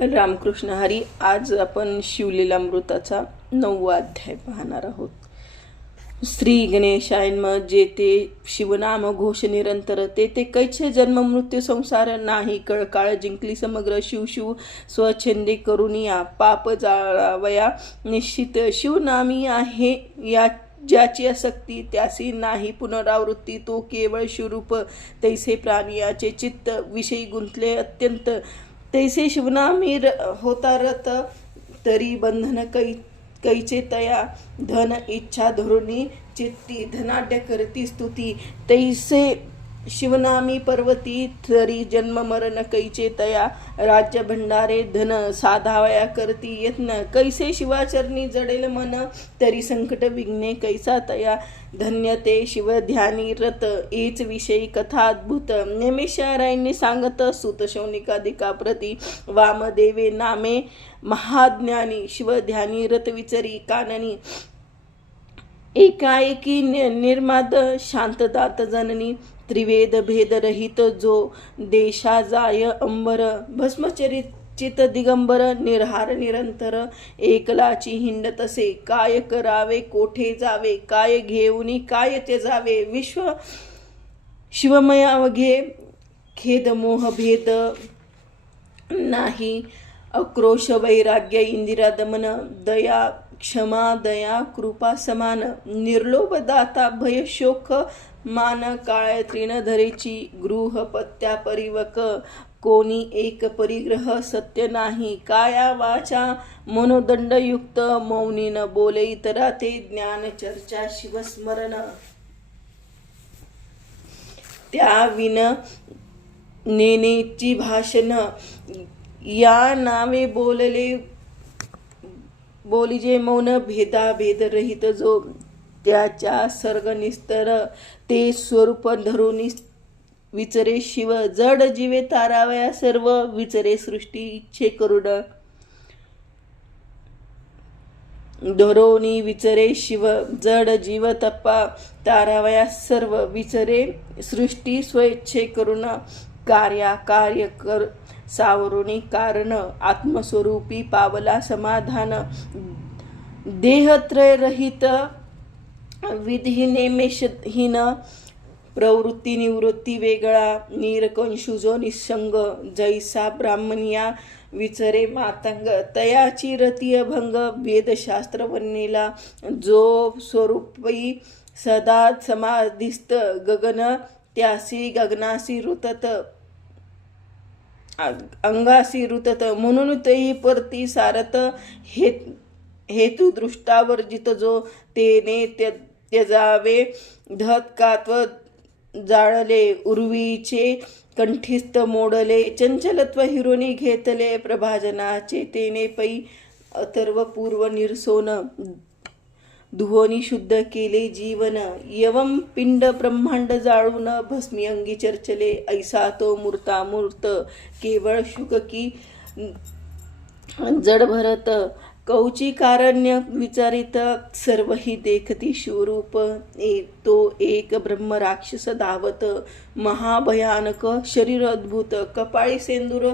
रामकृष्ण हरी. आज आपण शिवलीलामृताचा 9वा अध्याय पाहणार आहोत. श्री गणेशाय नमः. जेते शिवनाम घोष निरंतर, तेथे कैचे जन्म मृत्यू संसार नाही. कळकाळ जिंकली समग्र शिव शिव स्वच्छंदे करुनिया. पाप जाळावया निश्चित, शिवनामी आहे या ज्याची आसक्ती, त्यासी नाही पुनरावृत्ती. तो केवळ शिवरूप, तैसे प्राणियाचे चित्त विषयी गुंतले अत्यंत. तैसे शिवनामी होता रत, तरी बंधन कैचे तया. धन इच्छा धरुणी चित्ती, धनाढ्य करती स्तुती. तैसे शिवनामी पर्वती, तरी जन्म मरण कैचे तया. राज्य भंडारे धन साधावया करती यत्न. कैसे शिवाचरणी जडेल मन, तरी संकट विघ्ने कैसा तया. धन्य ते शिव ध्यानी रत, एच विषयी कथा अद्भुत. नेमिषारायणी सांगत सुत शौनिकाधिका प्रती. वामदेवे नामे महाज्ञानी, शिव ध्यानी रत विचरी काननी. एकाएकी निर्माद शांतदात जननी. त्रिवेद भेद रहित जो देशा जाय अंबर. भस्मचरित दिगंबर निरहार निरंतर. एकलाची हिंड तसे, काय करावे कोठे जावे. काय घेऊनी काय त्यजावे. विश्व शिवमय अवघे, खेद मोह भेद नाही. आक्रोश वैराग्य इंदिरा दमन. दया क्षमा दया कृपा समान. निर्लोभ दाता भय शोक मान. काळ तृणधरेची गृह पत्या परिवक. कोणी एक परिग्रह सत्य नाही. काया वाचा मनोदंडयुक्त. मौनी न बोले इतरा ते. ज्ञान चर्चा शिवस्मरण. त्या विन नेनेची भाषण. या नावे बोलिजे मौन. भेदाभेद रहित जो, त्याच्या सर्ग निस्तर. ते स्वरूप धरून विचरे शिव. जड जीवे तारावया सर्व, विचरे सृष्टी इच्छे करुण. धरोनी विचरे शिव. जड जीव तपा तारावया सर्व, विचरे सृष्टी स्वइच्छे करुण. कार्य कर सावरुणी कारण. आत्मस्वरूपी पावला समाधान. देहत्रय रहित विधी नेमेषहीन. प्रवृत्ती निवृत्ती वेगळा. निरकंशुजो निसंग. जैसा ब्राह्मणिया विचरे मातंग. तयाची रती अभंग. वेदशास्त्र वन्नीला जो स्वरूपी सदा समाधिस्थ. गगन त्यासी गगनासी रुतत. अंगासी रुतत. म्हणून तेही परती सारत. हेतू दृष्टावर्जित जो, तेने त्यजावे. धतकात्व जाळले. उर्वीचे कंठिस्थ मोडले. चंचलत्व हिरोनी घेतले. प्रभाजनाचे तेने पै. अथर्व पूर्व निरसोन. दुहोनी शुद्ध केले जीवन. यवम पिंड ब्रह्मांड जाळून. भस्मी अंगी चर्चले. ऐसा तो मूर्तामूर्त. केवळ शुक की जड भरत. कौचिकारण्य विचारित. सर्व ही देखती शिवरूप. तो एक ब्रह्म राक्षस धावत. महाभयानक शरीर अद्भुत. कपाळी सेंदूर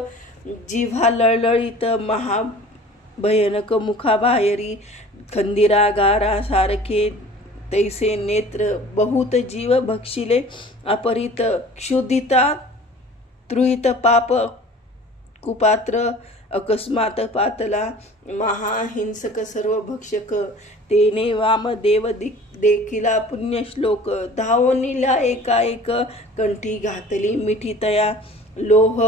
जिव्हा लळलळीत. महाभयानक मुखाबाहेरी खंदिरागारा सारखे. तैसे नेत्र बहुत जीव भक्षिले अपरित. क्षुधिता तृहित पाप कुपात्र. अकस्मात पातला महाहिंसक सर्व भक्षक. तेने वामदेव देखिला पुण्यश्लोक. धावोनीला एकाएक. कंठी घातली मिठी तया. लोह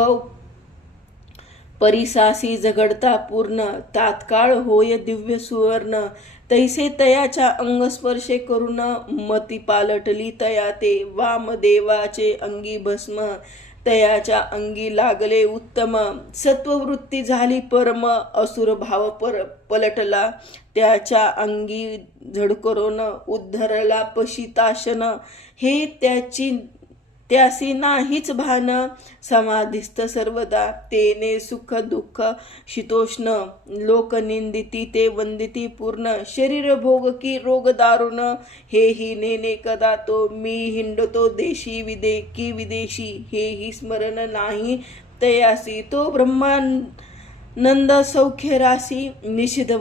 परिसासी झगडता पूर्ण. तात्काळ होय दिव्य सुवर्ण. तैसे तयाच्या अंगस्पर्शे करून. मती पालटली तया ते. वामदेवाचे अंगी भस्म. तयाच्या अंगी लागले उत्तम. सत्ववृत्ती झाली परम. असुर भाव पलटला. त्याच्या अंगी झडकरून उद्धरला पशिताशन. हे त्यासी नाहीच भान. समाधिस्थ सर्वदा. तेने सुख दुःख शीतोष्ण. लोकनिंदिती ते वंदिती पूर्ण. शरीर भोग की रोग दारुण. हेही नेने कदा तो. मी हिंडतो देशी विदेशी. हेही स्मरण नाही तयासी. तो नंद सौख्य राशी निषिध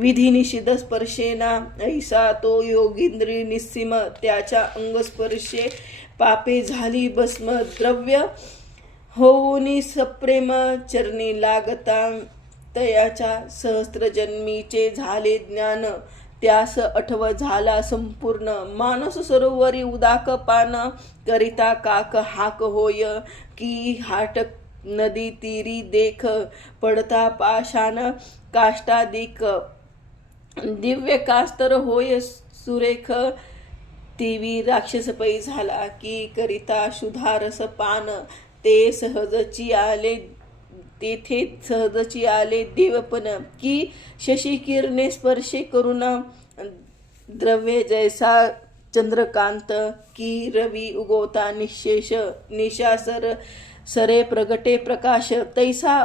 विधी निषिध स्पर्शेना ऐसा तो योगींद्री निस्सीम त्याच्या अंगस्पर्शे पापे झाली भस्म द्रव्य होऊनी सप्रेम चरणी लागता तयाच्या सहस्त्र जन्मीचे झाले ज्ञान त्यास अठव झाला संपूर्ण मानस सरोवरी उदाक पान करिता काक हाक होय की हाट नदी तीरी देख पडता पाषाण काष्टादिक दिव्य कास्तर होय सुरेख तीवी राक्षस पै झाला की करिता शुधारस पान ते सहजची आले तेथे सहजची आले देवपन की शशी किरणे स्पर्शे करून द्रव्य जैसा चंद्रकांत की रवी उगवता निशेष निशासर सरे प्रगटे प्रकाश तैसा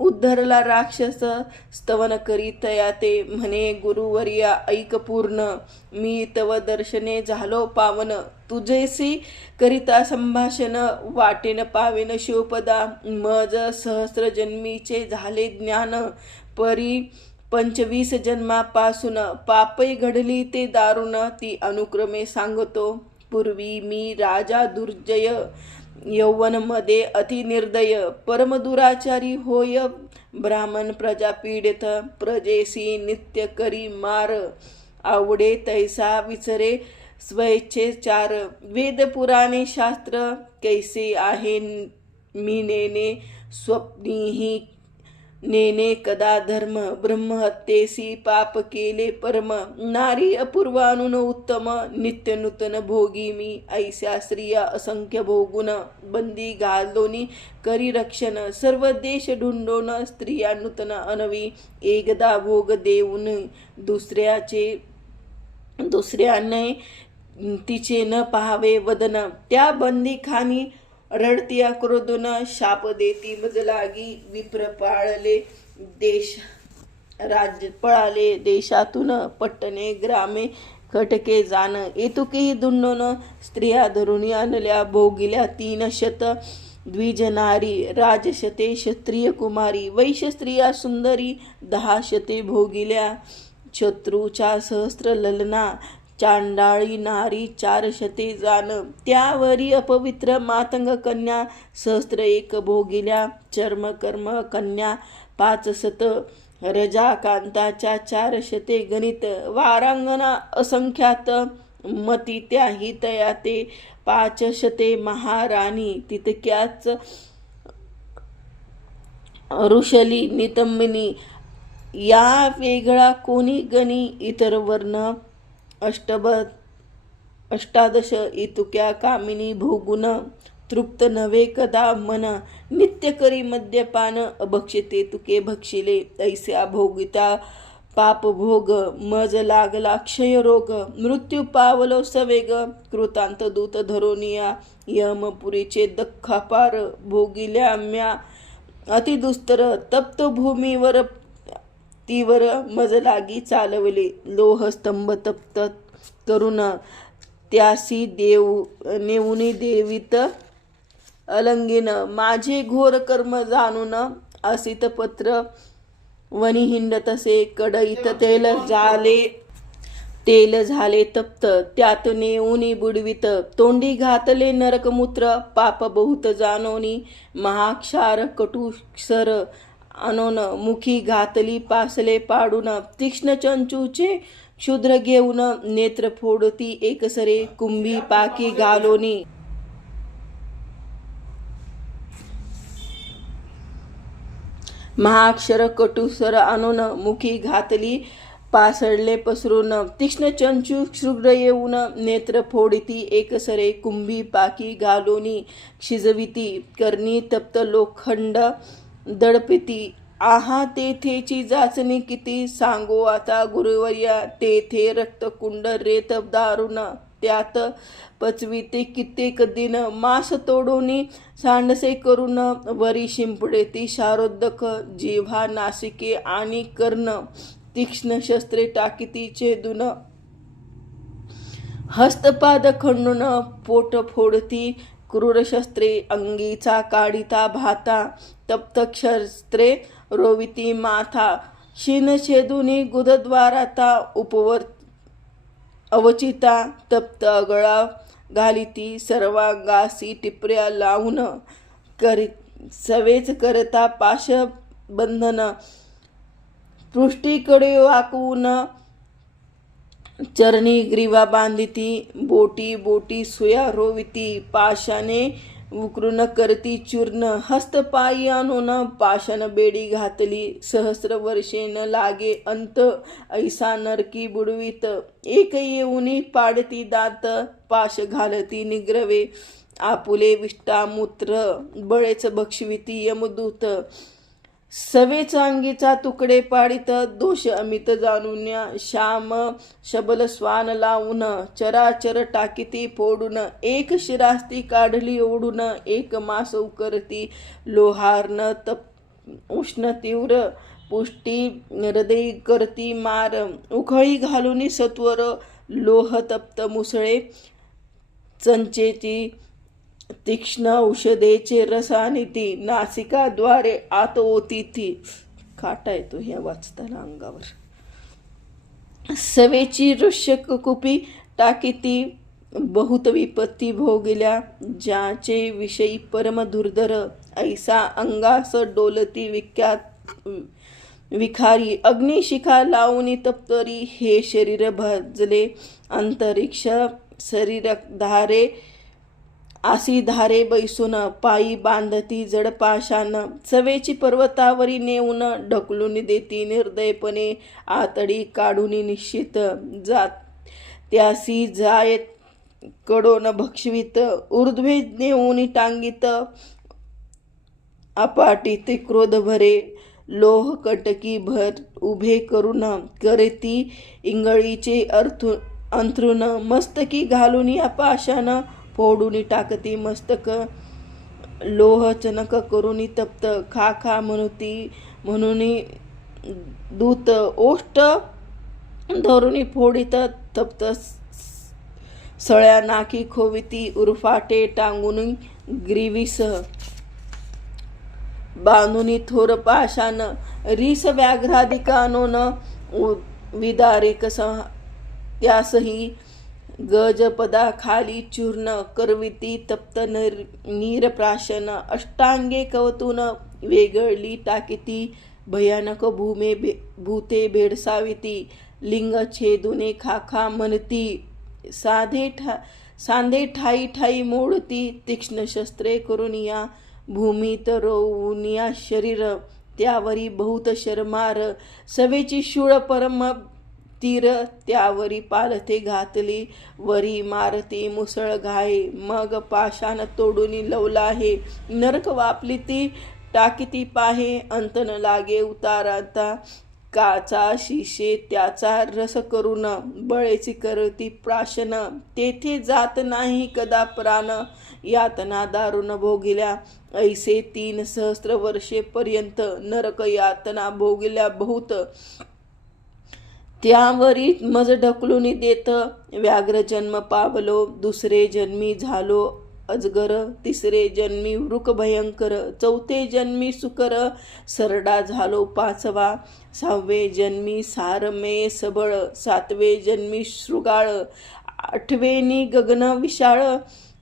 उद्धरला राक्षस स्तवन करीतया ते म्हणे गुरुवर्या ऐक पूर्ण मी तव दर्शने झालो पावन तुझेसी करिता संभाषण वाटेन पावेन शिवपदा मज सहस्र जन्मीचे झाले ज्ञान परी 25 जन्मापासून पापै घडली ते दारुण ती अनुक्रमे सांगतो पूर्वी मी राजा दुर्जय यौवनमध्ये अति निर्दय परम दुराचारी होय ब्राह्मण प्रजा पीडित प्रजेसी नित्य करी मार आवडे तैसा विचरे स्वेच्छेचार वेद पुराणे शास्त्र कैसे आहे मी नेने स्वप्नीही नेने कदा धर्म ब्रह्महत्येसी पाप केले परम नारी अपूर्वानुन उत्तम नित्य नूतन भोगी मी ऐस्या स्त्रिया असंख्य भोगुन बंदी घालोनी करी रक्षण सर्व देश ढुंडोन स्त्रिया नूतन अनवी एकदा भोग देऊन दुसऱ्याने तिचे न पाहावे वदन त्या बंदी खानी रडतिया क्रोधून शाप देती मज लागी विप्र पाळले देश राज्य पळाले देशातून पट्टणे ग्रामे खटके जाण एतुकेही दुंडोन स्त्रिया धरून आणल्या भोगिल्या 300 द्विजनारी राजशते क्षत्रिय कुमारी वैश्य स्त्रिया सुंदरी 10 शते भोगिल्या शत्रूच्या सहस्त्र ललना चांडाळी नारी 4 शते जाण त्यावरी अपवित्र मातंग कन्या सहस्त्र 1 भोगिल्या चर्म कर्म कन्या 500 रजा कांताच्या 4 शते गणित वारांगना असंख्यात मती त्याही तया ते 5 शते महाराणी तितक्याच ऋषली नितंबिनी या वेगळा कोणी गणी इतर वर्ण 18 इतुक्या कामिनी भोगुन तृप्त नव्हे कदा मन नित्य करी मद्यपान अभक्षिते तुके भक्षिले ऐस्या भोगिता पाप भोग मज लागला क्षय रोग मृत्यू पावलो सवेग कृतांत दूत धरोनिया यमपुरीचे दख्खापार भोगिल्या म्या अतिदुस्तर तप्त भूमीवर तीवर मज लागी चालवले लोह स्तंभ तप्त करून त्यासी नेऊनी देवीत अलंगीन माझे घोर कर्म जाणून असित पत्र वनी हिंड तसे कडईत तेल झाले तप्त त्यात नेऊनी बुडवित तोंडी घातले नरकमूत्र पाप बहुत जाणोनी महाक्षार कटुसर अनोन मुखी घातली पासले पाडून तीक्ष्ण चंचूचे क्षुद्र घेऊन नेत्र फोडती एकसरे कुंभी पाकी घालोनी महाक्षर कटुसर आणून मुखी घातली पासळले पसरून तीक्ष्ण चंचू क्षुद्र येऊन नेत्र फोडिती एकसरे कुंभी पाकी घालोनी शिजविती करणी तप्त लोखंड दडपिती आहा तेथेची जाचणी किती सांगो आता गुरुवर्या तेथे रक्तकुंड रेत दारुण त्यात पचविते कित्येक दिन मास तोडोनी सांडसे करून वरी शिंपडे ती शारोदक जिव्हा नासिके आणि कर्ण तीक्ष्ण शस्त्रे टाकीती छेदून हस्तपाद खंडून पोट फोडती क्रूरशस्त्रे अंगीचा काढिता भाता, तप्त क्षस्त्रे रोविती माथा, क्षीण छेदुनी गुदद्वाराता, उपवर अवचिता तप्त गळा घालिती, सर्वांगासी टिपऱ्या लावून, करी सवेच करता पाश बंधन, पृष्ठीकडे वाकवून चरणी ग्रीवा बांधिती, बोटी बोटी सुया रोविती, पाशाने उकरून करती चूर्ण, हस्तपायी आणून पाषाण बेडी घातली, सहस्र वर्षे न लागे अंत, ऐसा नरकी बुडवीत, एक येऊनी पाडती दात, पाश घालती निग्रवे, आपुले विष्टामूत्र, बळेच भक्षविती यमदूत, सवेच अंगीचा तुकडे पाडित, दोष अमित जाणून्या, श्याम शबल स्वान लावून, चराचर टाकीती फोडून, एक शिरास्ती काढली ओढून, एक मास उकरती लोहारन, तप उष्ण तीव्र पुष्टी हृदय करती मार, उखळी घालून सत्वर लोह तप्त मुसळे, चंचेची तीक्ष्ण औषधेचे रस आणिती, नासिकाद्वारे आत ओतीती. काटा येतो ह्या वाचताना अंगावर. सवेची ऋष्यक कुपी टाकीती, बहुत विपत्ती भोगल्या, ज्याचे विषयी परम दुर्धर, ऐसा अंगास डोलती विख्यात विखारी, अग्निशिखा लावून तप्तरी, हे शरीर भजले अंतरिक्ष शरीर धारे, आसी धारे बैसून, पायी बांधती जडपाशान, सवेची पर्वतावरी नेऊन, ढकलून देती निर्दयपणे, आतडी काढून निश्चित, जात त्यासी जाय कडोन भक्षवित, ऊर्ध्वे नेऊन टांगित, अपाटीत क्रोध भरे, लोह कटकी भर उभे करून, करती इंगळीचे अंथरून, मस्तकी घालून पाशान, फोडून टाकती मस्तक, लोह चनक करून तप्त, खा खा म्हणून दूत, ओष्ट धरून फोडित तप्त, सळ्या नाकी खोविती, उरफाटे टांगून ग्रीविस, बांधून थोर पाशान, रीस व्याघ्राधिकानोन, विदारिक त्यासही गजपदा खाली चूर्ण, करविती तप्त नीरप्राशन, अष्टांगे कवतून वेगळली टाकीती, भयानक भूते भेडसाविती, लिंग छेदुने खाखा म्हणती, सांधे ठाई ठाई मोडती, तीक्ष्ण शस्त्रे करून या भूमीत रोवूनिया शरीर, त्यावरी बहुत शरमार, सवेची शूळ परम तीर, त्यावरी पालथे घातली, वरी मारती मुसळ घाये, मग पाशान तोडून लवला हे, नरक वापली ती टाकीती पाहे, अंत न लागे उताराता, काचा शिशे त्याचा रस करून, बळेची करती प्राशन, तेथे जात नाही कदा प्राण, यातना दारुण भोगिल्या, ऐसे 3 सहस्र वर्षे पर्यंत, नरक यातना भोगिल्या बहुत, त्यावरी मज ढकलून देत, व्याघ्र जन्म पावलो, दुसरे जन्मी झालो अजगर, तिसरे जन्मी वृक भयंकर, चौथे जन्मी सुकर, सरडा झालो 5वा, 6वे जन्मी सारमे सबळ, 7वे जन्मी शृगाळ, 8वेनी गगन विशाळ,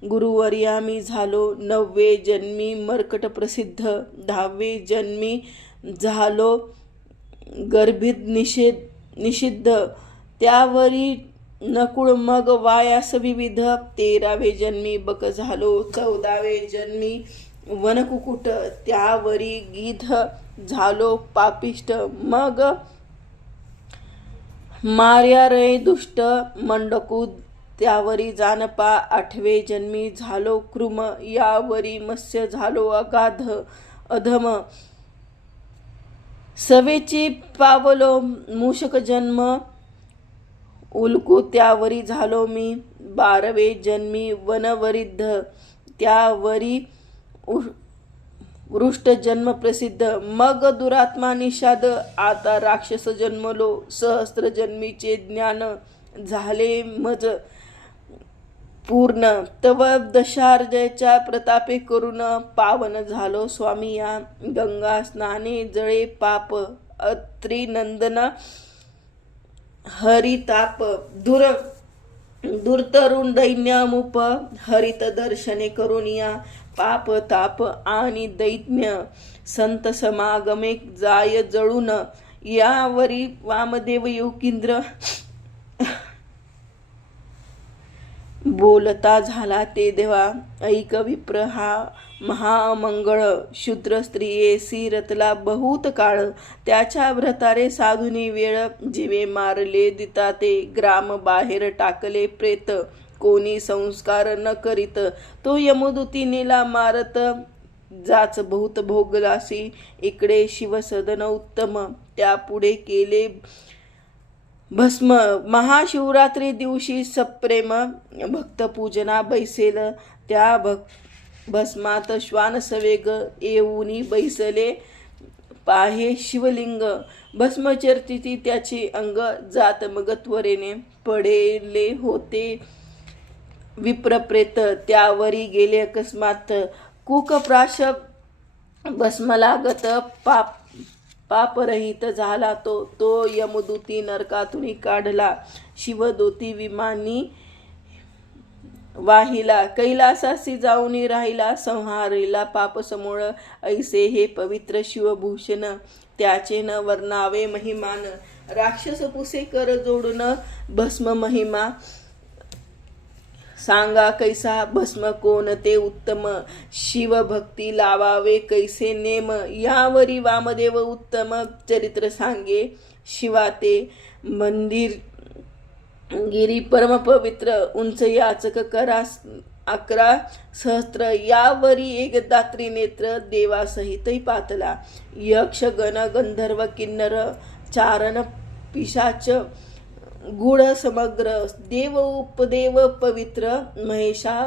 गुरुवर्यामी झालो, 9वे जन्मी मर्कट प्रसिद्ध, 10वे जन्मी झालो गर्भित निषिद्ध, त्यावरी नकुळ मग वायास विविध, 13वे जन्मी बक झालो, 14वे जन्मी वनकुकुट, त्यावरी गीध झालो पापिष्ट, मग मार्या रे दुष्ट मंडकू, त्यावरी जानपा, 8वे जन्मी झालो कृम, यावरी मत्स्य झालो अगाध अधम, सवेची पावलो मूषक जन्म उल्कू, त्यावरी झालो मी 12वे जन्मी वनवरिद्ध, त्यावरी वृष्ट जन्म प्रसिद्ध, मग दुरात्मा निषाद, आता राक्षस जन्मलो, सहस्त्र जन्मीचे ज्ञान झाले मज, पूर्ण तव दशार्जच्या प्रतापे करून पावन झालो स्वामी या गंगा स्नाने जळे पाप अत्री नंदन हरिताप दुर्तरुण दैन्यमुप हरित दर्शने करुनिया पाप ताप आणि दैन्य संत समागमे जाय जळून यावरी वामदेव योगींद्र बोलता झाला ते देवा ऐक विप्र हा महामंगळ शूद्र स्त्रियेसी रतला बहुत काळ त्याच्या व्रतारे साधुनी वेळ जीवे मारले दिता ते ग्राम बाहेर टाकले प्रेत कोणी संस्कार न करीत तो यमदूतीनेला मारत जाच बहुत भोगलासी इकडे शिवसदन उत्तम त्यापुढे केले भस्म महाशिवरात्री दिवशी सप्रेम भक्तपूजना बैसेल त्या भस्मात श्वान सवेग येऊनी बैसले पाहे शिवलिंग भस्मचर्चिती त्याची अंग जात मग त्वरेने पडेले होते विप्रप्रेत त्यावरी गेले अकस्मात कुकप्राश भस्म लागत पापरहित झाला तो यमदूती नरकातून काढला शिवदूती विमानी वाहिला कैलासासी जाऊनी राहिला संहारिला पाप समूळ ऐसे हे पवित्र शिवभूषण त्याचे न वर्णावे महिमान राक्षस पुसे कर जोडून भस्म महिमा सांगा कैसा भस्म कोण ते उत्तम शिवभक्ती लावावे कैसे नेम यावरी वामदेव उत्तम चरित्र सांगे शिवा ते मंदिर गिरी परम पवित्र उंच याचक करा 11 सहस्त्र यावरी एक दात्री नेत्र देवासहितही पातला यक्ष गण गंधर्व किन्नर चारण पिशाच गुढ समग्र देव उपदेव पवित्र महेशा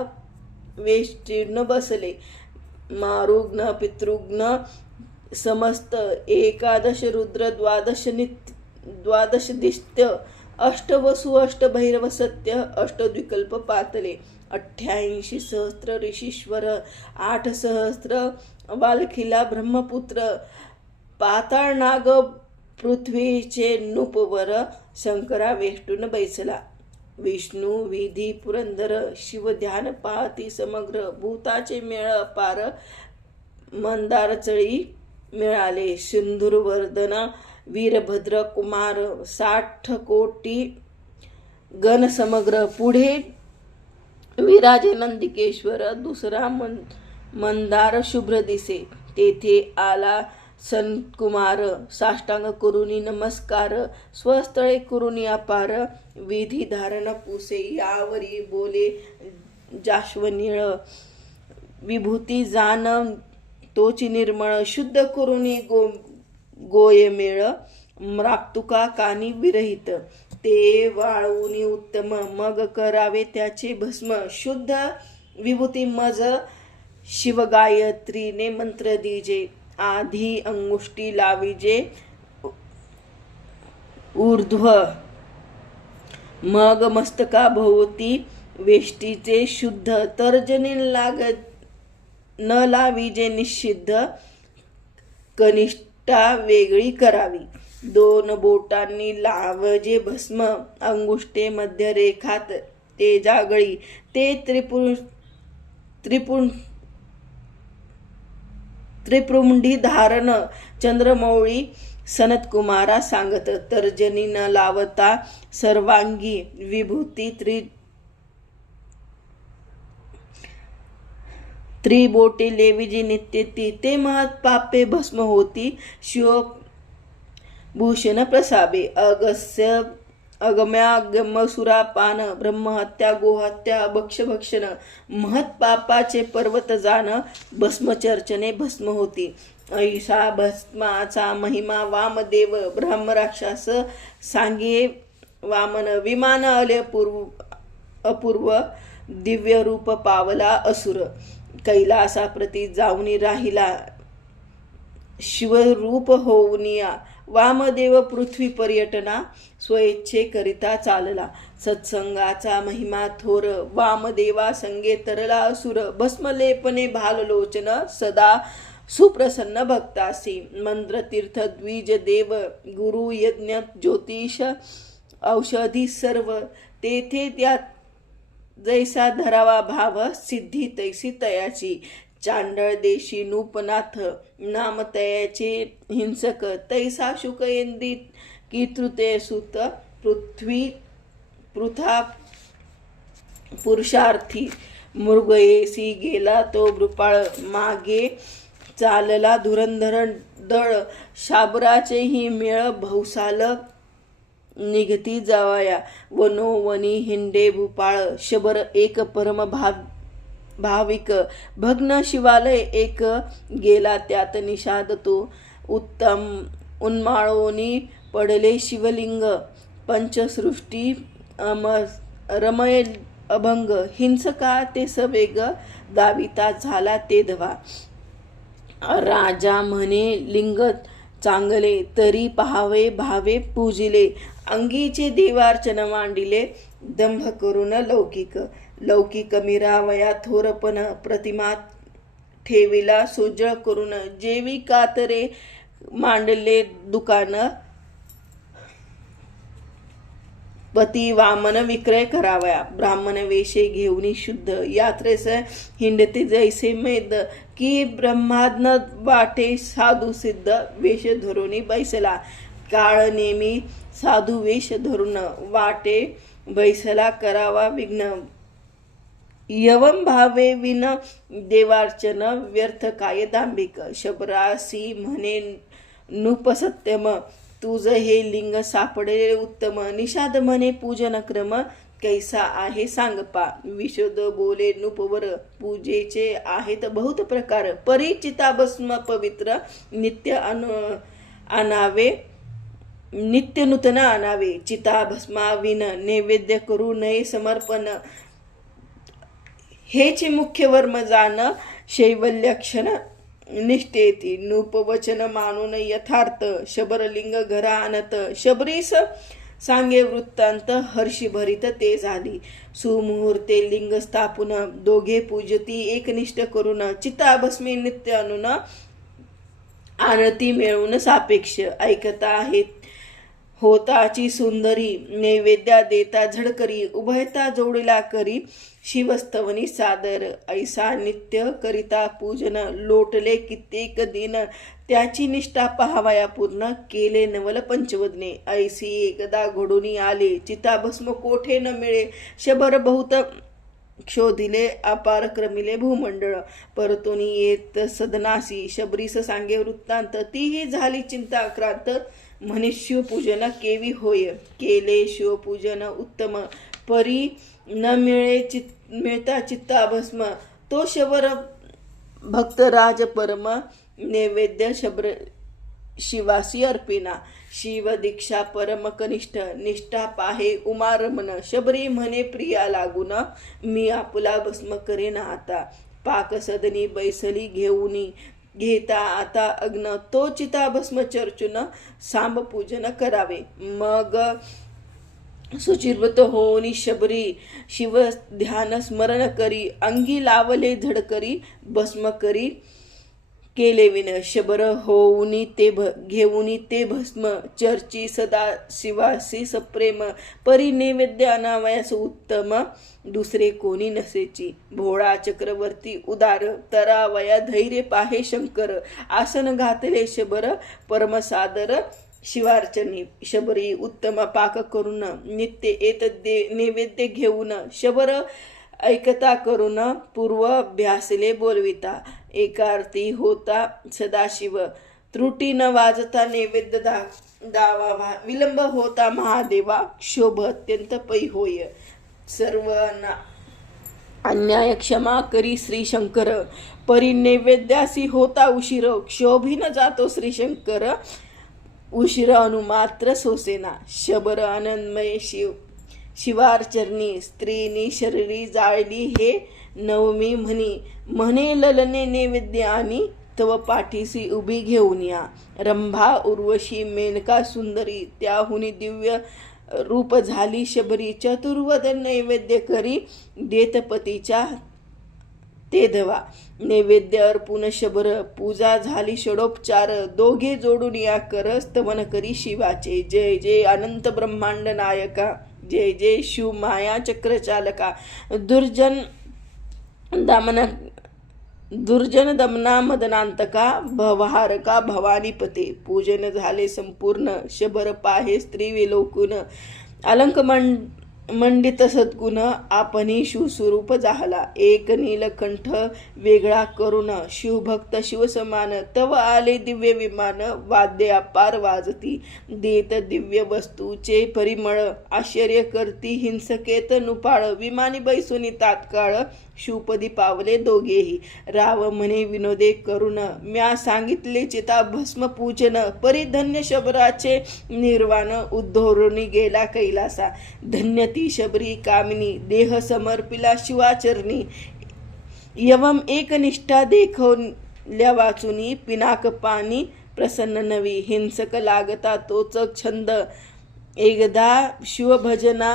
वेष्टीर्ण बसले मारुग्न पितृग्न समस्त 11 रुद्र 12 दिष्ट्य अष्टवसु अष्टभैरव सत्य अष्टद्विकल्प पातले 88 सहस्त्र ऋषीश्वर 8 सहस्त्र वालखिला ब्रह्मपुत्र पाताळ नाग पृथ्वीचे नुपवर शंकरा वेष्टून बैसला विष्णू विधी पुरंदर शिव ध्यान पाहती समग्र भूताचे मेळ पार मंदार चळी मिळाले सिंधुरवर्धन वीरभद्र कुमार 60 कोटी गण समग्र पुढे विराजे नंदिकेश्वर दुसरा मंदार शुभ्र दिसे तेथे आला संतकुमार साष्टांग करुनी नमस्कार स्वस्थळे करुनी अपार विधी धारण पुसे यावरी बोले जाश्वनीळ विभूती जान तोची निर्मळ शुद्ध करुनी गोयमेळ म्राक्तुका कानी विरहित ते वाळवूनी उत्तम मग करावे त्याचे भस्म शुद्ध विभूती मज शिवगायत्रीने मंत्र दीजे आधी अंगुष्टी लाविजे ऊर्ध्व मग मस्तका भोवती वेष्टीचे शुद्ध तर्जनी न लाविजे निषिद्ध कनिष्ठा वेगळी करावी 2 बोटांनी लावजे भस्म अंगुष्टे मध्य रेखात ते जागळी ते त्रिपुंडी धारण चंद्रमौळी सनतकुमारा सांगत तर्जनी न लावता सर्वांगी विभूती त्रिबोटे लेविजी नित्य ते महत् पापे भस्म होती शिव भूषण प्रसाबे अगस्य अगम्यागम सुरापान ब्रह्महत्या गोहत्या भक्षण महत् पापाचे पर्वत जाण भस्मचर्चने भस्म होती ऐसा भस्माचा महिमा वामदेव ब्रह्मराक्षस सांगे वामन विमान आले अपूर्व दिव्य रूप पावला असुर कैलासाप्रती जाऊनी राहिला शिवरूप होऊनिया वामदेव पृथ्वी पर्यटना स्वइच्छेकरिता चालला. सत्संगाचा महिमा थोर, वामदेवा संगे तरला असुर. भस्मलेपने भाललोचन, सदा सुप्रसन्न भक्तासी. मंत्रतीर्थ द्विज देव, गुरु यज्ञ ज्योतिष औषधी सर्व. तेथे त्यात जैसा धरावा भाव, सिद्धी तैसी तयाची. चांडळ देशी नूपनाथ, नाम तयाचे हिंसक. तैसा शुकयंदी कीतृते सुत, पृथ्वी पृथा पुरुषार्थी. मृगयेसी गेला तो भृपाळ, मागे चालला धुरंधर दळ. शाबराचेही मेळ भौसाल निघती जावया. वनोवनी हिंडे भूपाळ, शबर एक परम भाविक. भग्न शिवालय एक, गेला त्यात निषाद तो. उत्तम उन्माळोनी पडले शिवलिंग, पंचसृष्टी रमय अभंग. हिंसका ते सवेग, दाविता झाला ते धवा. राजा म्हणे लिंग चांगले, तरी पहावे भावे पूजिले. अंगीचे देवार्चन मांडिले, दंभ करून लौकिक. लौकिक मिरावया थोरपण, प्रतिमा ठेविला सोजळ करून. जेवी कातरे मांडले दुकान, पती वामन विक्रय करावया. ब्राह्मण वेशे घेऊनी शुद्ध, यात्रेस हिंडते जैसे मैद. की ब्रह्माज्ञ वाटे साधू सिद्ध, वेश धरुनी बैसला. काळ नेमी साधू वेश धरून, वाटे बैसला करावा विघ्न. यवम भावे विन देवार्चन, व्यर्थ काय दांभिक. शबरासी म्हणे नृपसत्यम, तुझ हे लिंग सापडले उत्तम. निषाद म्हणे पूजन क्रम, कैसा आहे सांगपा. विशोद बोले नृपवर, पूजेचे आहेत बहुत प्रकार. परिचिता भस्म पवित्र, नित्य नूतन आणावे. चिता भस्माविन नैवेद्य करू नये समर्पण. हेचे मुख्य वर्म जाण, शैवल्यक्षण निष्ठेती. नृपवचन मानून यथार्थ, शबरलिंग घरा आणत. शबरीस सांगे वृत्तांत, हर्षीभरित ते झाली. सुमुहूर्ते लिंग स्थापून, दोघे पूजती एकनिष्ठ करून. चिताभस्मी नित्य आणून, आणती मिळवून सापेक्ष. ऐकता आहेत होताची सुंदरी, नैवेद्या देता झडकरी. उभयता जोडीला करी, शिवस्तवनी सादर. ऐसा नित्य करिता पूजन, लोटले कित्येक दिन. त्याची निष्ठा पहावया पूर्ण, केले नवल पंचवदने. ऐसी एकदा घडून आले, चिताभस्म कोठे न मिळे. शबर बहुत शोधिले, अपार क्रमिले भूमंडळ. परतून येत सदनासी, शबरीस सांगे वृत्तांत. तीही झाली चिंताक्रांत, म्हणे शिवपूजन केवी होय. केले शिवपूजन उत्तम, परी न मिळता चित्ताभस्म. तो शबर भक्तराज परम, नैवेद्य शबर शिवासी अर्पिना. शिव दीक्षा परम कनिष्ठ, निष्ठा पाहे उमारमन. शबरी म्हणे प्रिया लागून, मी आपुला भस्म करेन आता. पाक सदनी बैसली घेऊनी, घेता आता अग्न. तो चिता भस्म चर्चून, सांब पूजन करावे. मग सुचिर्वत होऊनी शबरी, शिव ध्यान स्मरण करी. अंगी लावले झडकरी, भस्म करी केले विन. शबर होऊनी ते घेऊनी ते भस्म, चर्ची सदा शिवासी सप्रेम. परी नैवेद्य अनावयास उत्तम, दुसरे कोणी नसेची. भोळा चक्रवर्ती उदार, तरावया धैर्य पाहे शंकर. आसन घातले शबर परमसादर, शिवार्चनी. शबरी उत्तम पाक करून, नित्य येत नैवेद्य घेऊन. शबर ऐकता करून, पूर्वाभ्यासले बोलविता. एकार्थी होता सदाशिव, त्रुटी न वाजता नैवेद्य दावावा. विलंब होता महादेवा, क्षोभ अत्यंत पै होय. सर्वांना अन्याय क्षमा करी श्रीशंकर. परी नैवेद्यासी होता उशीर, क्षोभीन जातो श्रीशंकर. उशीर अनुमात्र सोसेना. शबर आनंदमय शिवार्चरणी. स्त्रीनी शरीरी जाळली हे नवमी म्हणे. म्हणे ललने नैवेद्य आणि, तव पाठीसी उभी घेऊन या. रंभा उर्वशी मेनका सुंदरी त्याहुनी दिव्य रूप झाली शबरी. चतुर्वद नैवेद्य करी देत पतीच्या ते धवा. नैवेद्य अर्पून शबर पूजा झाली षडोपचार. दोघे जोडून या कर स्तवन करी शिवाचे. जय जय अनंत ब्रह्मांड नायका. जय जय शिव माया चक्र चालका. दुर्जन दमना मदनांतका. भवहारका भवानीपते. पूजन झाले संपूर्ण शबर पाहे स्त्री विलोकून. अलंक मंडित सद्गुण आपणी शिवस्वरूप जाहला. एक नीलकंठ वेगळा करून शिवभक्त शिवसमान. तव आले दिव्य विमान वाद्य अपार वाजती. देत दिव्य वस्तूचे परिमळ आश्चर्य करती हिंसकेत नुपाळ. विमानी बैसुनी तात्काळ शिवपदी पावले दोघेही. राव म्हणे विनोदे करून म्या सांगितले चिता भस्म पूजन. परिधन्य शबराचे निर्वाण उद्धोरुनी गेला कैलासा. धन्य ती शबरी कामिनी देह समर्पिला शिवाचरणी. यवम एकनिष्ठा देखवल्या वाचुनी पिनाक पाणी प्रसन्न नवी. हिंसक लागता तोच छंद एकदा शिवभजना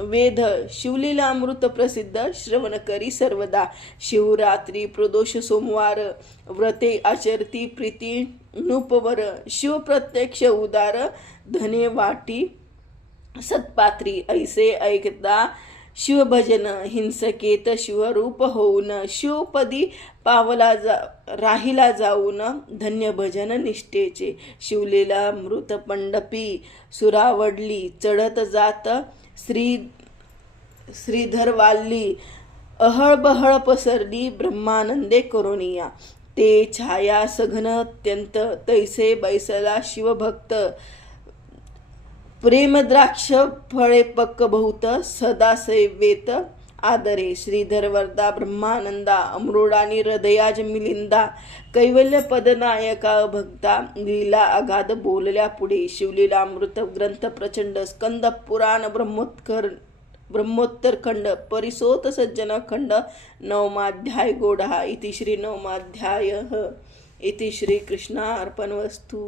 वेद. शिवलीला अमृत प्रसिद्ध श्रवण करी सर्वदा. शिवरात्री प्रदोष सोमवार व्रते आचरती प्रीती नुपवर. शिव प्रत्यक्ष उदार धने वाटी सत्पात्री. ऐसे ऐकता शिवभजन हिंसकेत शिवरूप होऊन. शिवपदी पावला राहिला जाऊन धन्य भजन निष्ठेचे. शिवलीला मृत पंडपी सुरावडली चढत जात श्रीधर वाल्ली. अहळबहळ पसरली ब्रह्मानंदे करुणिया. ते छाया सघन अत्यंत तैसे बैसला शिवभक्त. प्रेमद्राक्ष फळे पक्क बहुत सदा सेवेत आदरे. श्रीधर वरदा ब्रह्मानंदा अमृडानी हृदयाज मिलिंदा. कैवल्य पदनायका भक्ता लीला अगाध बोलल्या पुढे. शिवलीला अमृत ग्रंथ प्रचंड स्कंद पुराण ब्रह्मोत्तर खंड परिसोत सज्जन खंड. नवमाध्याय गोढा. इति श्री नवमाध्याय. इति श्री कृष्णार्पणमस्तु.